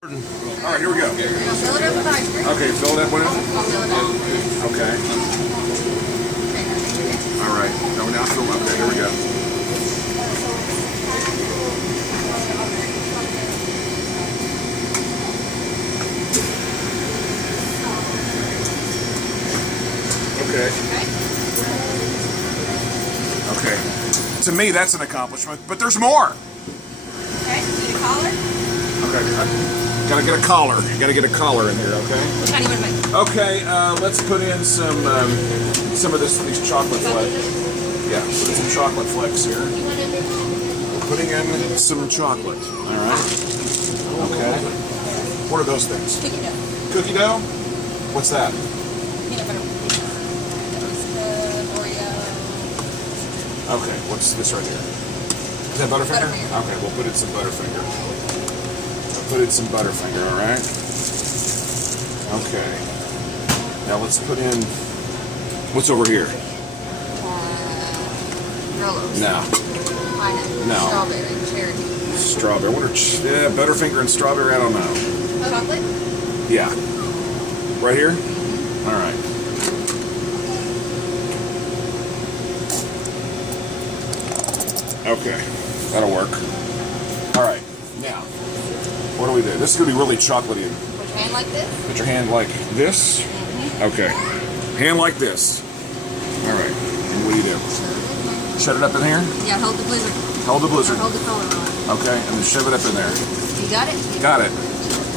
All right, here we go. Fill it up with ice cream. Okay, fill that one up. Fill it up. Okay. All right. No, now fill. Okay, here we go. Okay. Okay. To me, that's an accomplishment, but there's more. Okay, need a collar? Okay. Gotta get a collar. You gotta get a collar in here. Okay. What kind do you want to make? Okay. Let's put in some of these chocolate flecks. Yeah, put in some chocolate flecks here. We're putting in some chocolate. All right. Okay. What are those things? Cookie dough. Cookie dough? What's that? Peanut butter. Toast, Oreo. Okay. What's this right here? Is that Butterfinger? Butterfinger. Okay, we'll put in some Butterfinger. We'll put in some Butterfinger. All right. Okay. Now let's put in. What's over here? Rolos. No. Pineapple. No. Strawberry. Cherry. Strawberry. I wonder. Yeah, Butterfinger and strawberry. I don't know. Chocolate? Yeah. Right here? All right. Okay. That'll work. All right. Now, what do we do? This is going to be really chocolatey. Put your hand like this. Put your hand like this. Okay. Hand like this. All right. And what do you do? Shut it up in here? Yeah, hold the blizzard. Hold the blizzard. Hold the collar on. Okay. And then shove it up in there. You got it? Got it.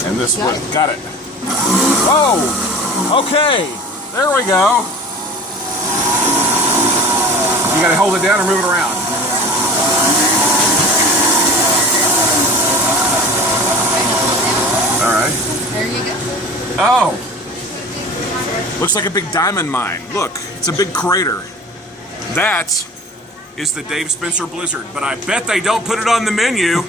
And this Got way. it? Got it. Oh! Okay. There we go. You gotta hold it down and move it around. Okay, hold it down. All right. There you go. Oh! Looks like a big diamond mine. Look, it's a big crater. That is the Dave Spencer Blizzard, but I bet they don't put it on the menu.